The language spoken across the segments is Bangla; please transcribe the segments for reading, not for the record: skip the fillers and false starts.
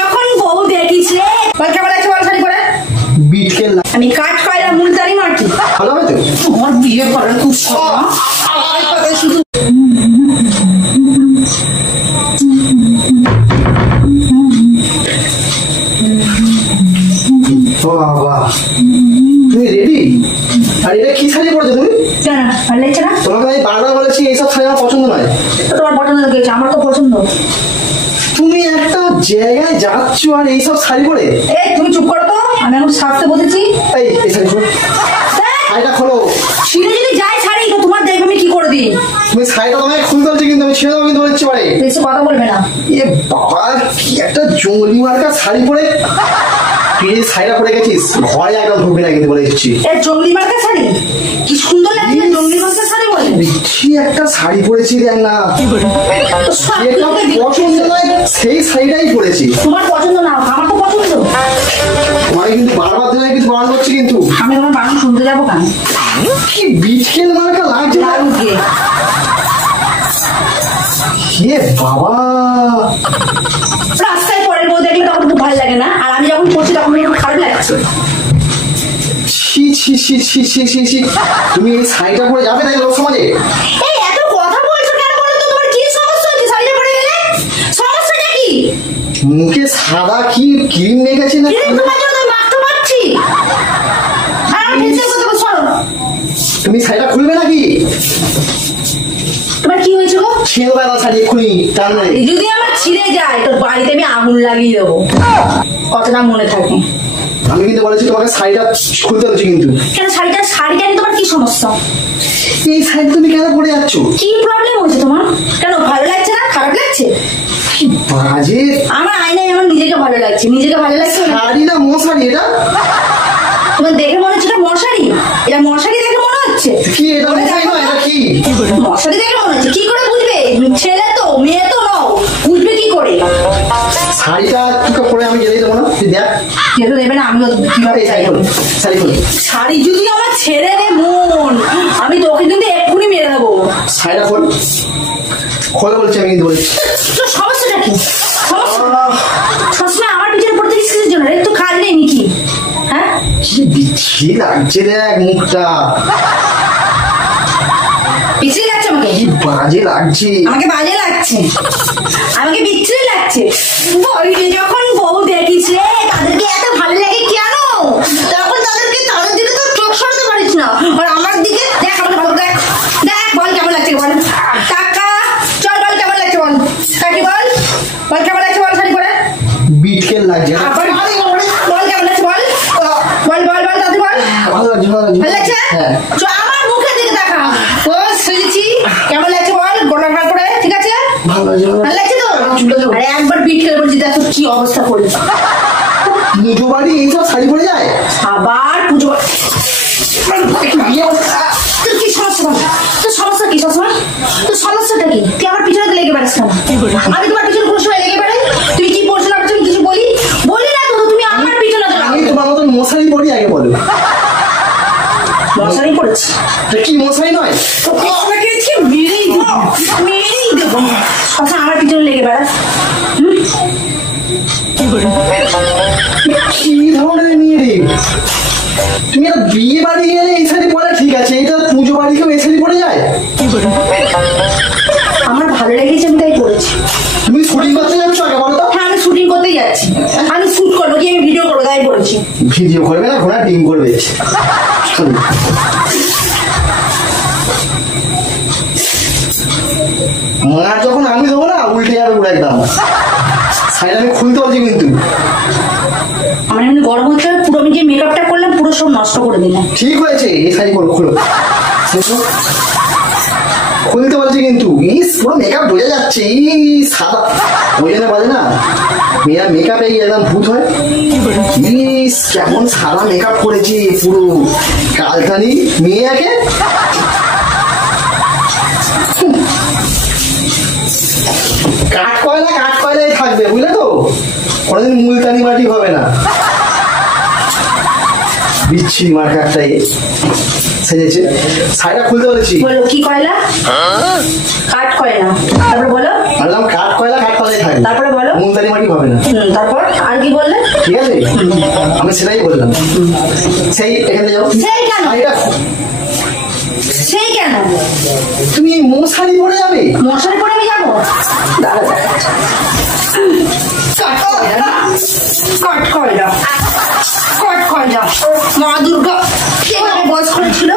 যখন বউ দেখিস রে কেমন আছে বল শাড়ি পরে বিট খেলনা আমি কাজ কয়লা মুলতানি মাটি ভালো হবে তো তোমার বিয়ে করার খুব শখ শুধু বাবা তুমি রেডি? আর এটা কি শাড়ি পরেছো তুমি? ভালো লাগছে না? তোমাকে আমি বারবার বলেছি এইসব শাড়ি আমার পছন্দ নয়। তোমার পছন্দ গেছে, আমার তো পছন্দ। তুমি একটা জায়গায় যাচ্ছ আর এইসব শাড়ি পরে? এই তুমি চুপ করো তো, আমি এখন সাজতে বসেছি। এই শাড়ি খোলো, শাড়িটা খোলো। ছিঁড়ে যদি যাই শাড়ি তো তোমার দেখবে আমি কি করে দিই। তুমি শাড়িটা তোমায় খুলতে হচ্ছে কিন্তু আমি ছিঁড়ে দেবো কিন্তু বলেছি পারে। বেশি কথা বলবে না। এ বাবা কি একটা জঙ্গলি মার্কা শাড়ি পরে তুই এই শাড়িটা পরে গেছিস, ঘরে একদম ঢুকবি না কিন্তু বলে দিচ্ছি। এই জঙ্গলি মার্কা শাড়ি কি সুন্দর লাগছে, জঙ্গলি মার্কা শাড়ি বলে কি একটা শাড়ি পরেছি দেখ না, পছন্দ নয় সেই শাড়িটাই পরেছি। তোমার পছন্দ না, আমার তো পছন্দ। তোমার কিন্তু বারবার ধরে কিন্তু বারণ করছি কিন্তু। আমি আমার বারণ শুনতে যাবো কেন? কি বিচকেল মার্কা লাগছে লাগুকে। হে বাবা রাস্তায় পরের বউ দেখলে তখন খুব ভালো লাগে না, আর আমি যখন পড়ছি তখন খুব খারাপ লাগছে। ছি ছি ছি ছি ছি ছি ছি, তুমি এই শাড়িটা পরে যাবে তাই লোক সমাজে? এই এত কথা বলছো কেন বলো তো, তোমার কি সমস্যা হচ্ছে শাড়িটা পরে গেলে? সমস্যাটা কি? মুখে সাদা কি ক্রিম মেখেছে না? তোমার জন্য মাখতে পারছি। আর ফেসে কথা সরো। তুমি শাড়িটা খুলবে নাকি? তোমার কি হয়েছে গো? ছিঁড়ে বেলা শাড়ি এক্ষুনি টান নেই। যদি আমার ছিঁড়ে যায় তোর বাড়িতে আমি আগুন লাগিয়ে দেবো, কতটা মনে থাকে। আমি কিন্তু বলেছি তোমাকে শাড়িটা খুলতে হচ্ছে কিন্তু। কেন শাড়িটা নিয়ে তোমার কি সমস্যা? এই শাড়ি তুমি কেন পরে যাচ্ছ? কি প্রবলেম হয়েছে তোমার? কেন ভালো লাগছে না, খারাপ লাগছে? কি বাজে। আমার আয়নায় আমার নিজেকে ভালো লাগছে, নিজেকে ভালো লাগছে না। শাড়ি না মশারি এটা? তোমার দেখে মনে হচ্ছে এটা মশারি? এটা মশারি দেখে মনে হচ্ছে? কি এটা মশারি নয়, এটা কি? মশারি দেখে মনে হচ্ছে? কি করে বুঝবে? ছেলে তো মেয়ে তো নও, বুঝবে কি করে? শাড়িটা তোকে পরে আমি যেতে দেবো না, তুই দেখ। যেতে দেবে না? আমিও কিভাবে শাড়ি খোল, শাড়ি খোল। শাড়ি যদি আমার ছেড়ে দে মন, আমি তোকে কিন্তু এক্ষুনি মেরে দেবো। শাড়িটা খোল, খোলে বলছি আমি কিন্তু বলছি। তোর সমস্যাটা কি? সবসময় আমার পিছনে পড়তে কিসের জন্য রে? তো কাজ নেই নাকি? হ্যাঁ কি বিচ্ছি লাগছে দেখ মুখটা, বিচ্ছিরি লাগছে আমাকে? কি বাজে লাগছে। আমাকে বাজে লাগছে, আমাকে বিচ্ছিরি লাগছে। বইরে যখন বউ দেখিস রে তাদেরকে এত ভালো লাগে কেন? তখন তাদের দিকে তো চোখ সরাতে পারিস না, আর আমার দিকে দেখ, আমাকে ভালো দেখ। দেখ বল কেমন লাগছে বল। টাকা চল বল কেমন লাগছে বল। কাকি বল, বল কেমন লাগছে বল শাড়ি পরে। বিটকেল লাগছে। বল কেমন লাগছে বল, বল বল বল দাদু বল। ভালো লাগছে, ভালো লাগছে। ভালো লাগছে? হ্যাঁ। আমার মুখের দিকে দেখা। ও সেজেছি কেমন লাগছে বল, গোটা ভাগ করে। ঠিক আছে ভালো লাগছে, ভালো লাগছে তো? আরে একবার বিট খেলে বলছি দেখো কি অবস্থা করবে। পুজো বাড়ি এইসব শাড়ি পরে যায়? আবার পুজো তোর কি সমস্যা বল? তোর সমস্যা কি সবসময়? তোর সমস্যাটা কি? তুই আমার পিছনে লেগে বেড়াস কেন? আমি তোমার পিছনে কোনো সময় লেগে বেড়াই? তুমি কি পড়ছো না তুমি কিছু বলি না তো? তুমি আমার পিছনে আমি তোমার মতন মশারি পরি আগে বলো। মশারি পড়েছি? কি মশারি নয়? মেরেই দেবো। সবসময় আমার পিছনে লেগে বেড়াস। কি ধরনের মেয়ে রে তুমি? একটা বিয়ে বাড়ি গেলে এই শাড়ি পরে ঠিক আছে, এটা পুজো বাড়ি কেউ এই শাড়ি পরে যায়? আমার ভালো লেগেছে আমি তাই পড়েছি। তুমি শুটিং করতে যাচ্ছ আগে বলো তো? হ্যাঁ আমি শুটিং করতেই যাচ্ছি, আমি শুট করবো কি আমি ভিডিও করবো তাই পড়েছি। ভিডিও করবে না, ঘোড়া টিম করবে। মার যখন আমি দেবো না উল্টে যাবে পুরো একদম। শাড়ি আমি খুলতে বলছি কিন্তু। আমার এমনি গরম হচ্ছে, পুরো আমি যে মেকআপটা করলাম পুরো সব নষ্ট করে দিলাম। ঠিক হয়েছে, এই শাড়ি করবো, খুলো খুলতে বলছি কিন্তু। ইস পুরো মেকআপ বোঝা যাচ্ছে, এই সাদা ওই জন্য বলে না মেয়েরা মেকআপে একদম ভূত হয়। ইস কেমন সাদা মেকআপ করেছি পুরো কালকানি মেয়েকে। কাঠ কয়লাই থাকবে বুঝলে তো, কোনোদিন মুলতানি মাটি হবে না। বিচ্ছি মার্কা একটাই সেজেছে। শাড়িটা খুলতে বলেছি। বলো কি কয়লা? কাঠ কয়লা। তারপরে বলো। বললাম কাঠ কয়লাই থাকবে, তারপরে বলো মুলতানি মাটি মাটি হবে না। তারপর আর কি বললে? ঠিক আছে, আমি সেটাই বললাম। সেই এখানে যাও। সেই কেন? সেই কেন? তুমি মশারি পরে যাবে? মশারি পরে আমি যাবো? দাঁড়া মা দুর্গা সেভাবে বস করেছিল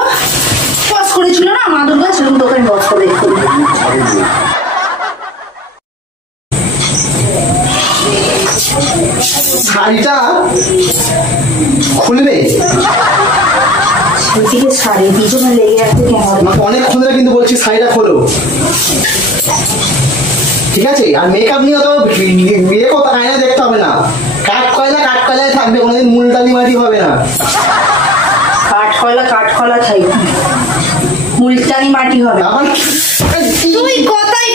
না, মা দুর্গা সেরকম তোকে বস করে দেখতে। শাড়িটা খুলবে? সেদিকে শাড়ি পিছনে লেগে আছে কেন? আমাকে অনেকক্ষণ ধরে কিন্তু বলছি শাড়িটা খোলো, ঠিক আছে? আর মেকআপ নিয়ে তো বিয়ে কথা আয়না দেখতে হবে না। কাঠ কয়লায় থাকবে, কোনোদিন মুলতানি মাটি হবে না। কাঠ কয়লা থাকবে, মুলতানি মাটি হবে। তুই কথাই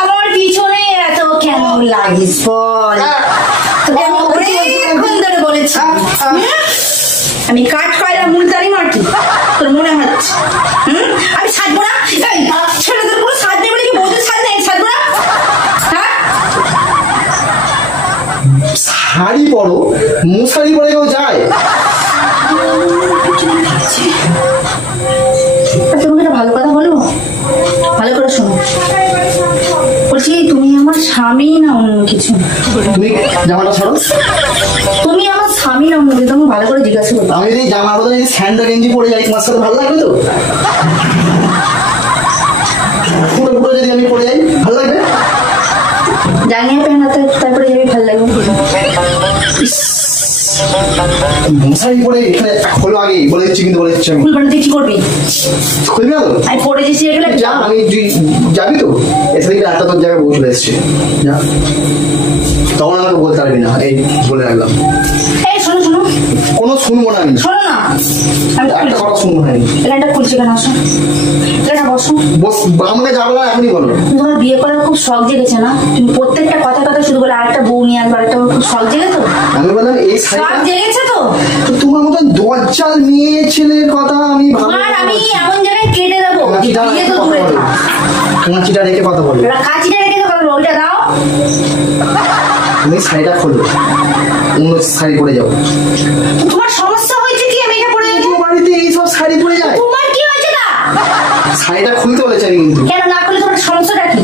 আমার পিছনে এত কেন লাগিস বল? তোকে আমি অনেকক্ষণ ধরে বলেছি আমি কাঠ কয়লা মুলতানি মাটি, তোর মনে হচ্ছে আমি সাজবো না? ছেলেদের কোনো সাজ নেই বলে কি বউদের সাজ নেই? সাজবো না? হ্যাঁ, শাড়ি পরো, মশারি পরে কেউ যায়? তোমাকে একটা ভালো কথা বলবো, ভালো করে শোনো। বলছি তুমি আমার স্বামী না অন্য কিছু? তুমি জামাটা ছাড়ো। তুমি আমার স্বামী না অন্য কিছু? ভালো করে জিজ্ঞাসা করবো। আমি যদি জামার বদলে যদি স্যান্ডো গেঞ্জি পরে যাই তোমার সাথে ভালো লাগবে তো? পুরো যদি আমি পরে যাই ভালো লাগবে? জাঙ্গিয়া প্যান্ট হাতে তারপরে যাবি, ভালো লাগবে। মশারি পরে এখানে খোলো আগে বলে দিচ্ছি, কিন্তু বলে দিচ্ছি আমি। ফুল বানাতে কি করবি? খুলবি না তো? আমি পড়ে যেছি এগুলো যা, আমি যাবি তো? এসে দেখবি একটা তোর জায়গায় বউ চলে এসছে, যা। তখন আমাকে বলতে পারবি না, এই বলে রাখলাম। এই শোনো কোনো শুনবো না আমি, শোনো না, আমি একটা কথা শুনবো না আমি। এটা খুলছি কেন? আসো এটা বসো। আমাকে যাবো না এখনই বলো। তোমার বিয়ে করার খুব শখ জেগেছে না? তুমি প্রত্যেকটা কথা শুধু বলে আরেকটা বউ নিয়ে আসবে, আরেকটা খুব শখ জেগে তো? আমি বললাম এই শখ জেগেছে তো? তোমার মতন দজ্জাল মেয়ে ছেলের কথা আমি আমি এমন জায়গায় কেটে দেবো, বিয়ে তো দূরে থাক। কাঁচিটা রেখে কথা বলো। কাঁচিটা রেখে দেবো, ওইটা দাও। তুমি শাড়িটা খোলো, অন্য শাড়ি পরে যাও। তোমার সমস্যা হয়েছে কি? আমি এটা পরে যাবো? বাড়িতে এইসব শাড়ি পরে যায়? তোমার কি হয়েছে না? শাড়িটা খুলতে বলেছে আমি কিন্তু। কেন না খুলে? তোমার সমস্যাটা কি?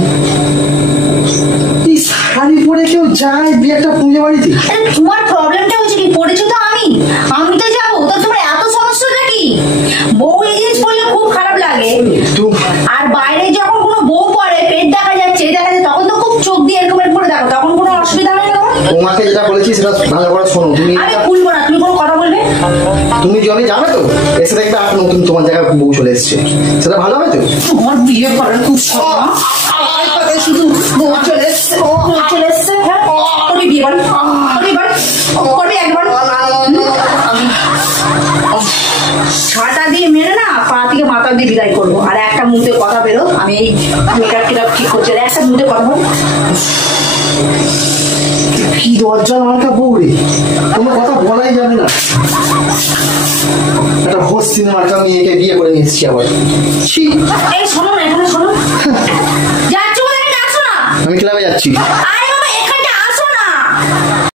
এই শাড়ি পরে কেউ যায় একটা পুজো বাড়িতে? তোমার প্রবলেমটা হচ্ছে কি? পড়েছো তো আমি তো যাবো, তো তোমার এত সমস্যাটা কি? বউ এই জিনিস পড়লে খুব খারাপ লাগে। আর বাইরে যখন কোনো বউ পরে পেট দেখা যাচ্ছে তখন তো খুব চোখ দিয়ে এরকম করে দেখো, তখন কোনো অসুবিধা হয় না? তোমাকে যেটা বলেছি সেটা ভালো করে শোনো। তুমি আমি খুলবো না, তুমি কোনো কথা বলবে? তুমি জমি যাবে তো? এসে দেখবে আর নতুন তোমার জায়গায় বউ চলে এসছে, সেটা ভালো হবে তো? তোমার বিয়ে করার খুব শখ, শুধু বউ চলে এসছে, হ্যাঁ করবি বিয়ে করবি একবার। ছাটা দিয়ে মেরে না পা থেকে মাথা দিয়ে বিদায় করবো, আর একটা মুখে কথা বেরো। আমি এই মেকআপ টেকআপ ঠিক করছি, একটা মুখে কথা বল। কি দরজা মার্কা বউ রে, কোনো কথা বলাই যাবে না। একটা হোস সিনেমাটা মেয়েকে বিয়ে করে নিয়ে এসেছি আবার। এই শোনো না, এখানে শোনো, যাচ্ছ বলে আসো না। আমি ক্লাবে যাচ্ছি। আরে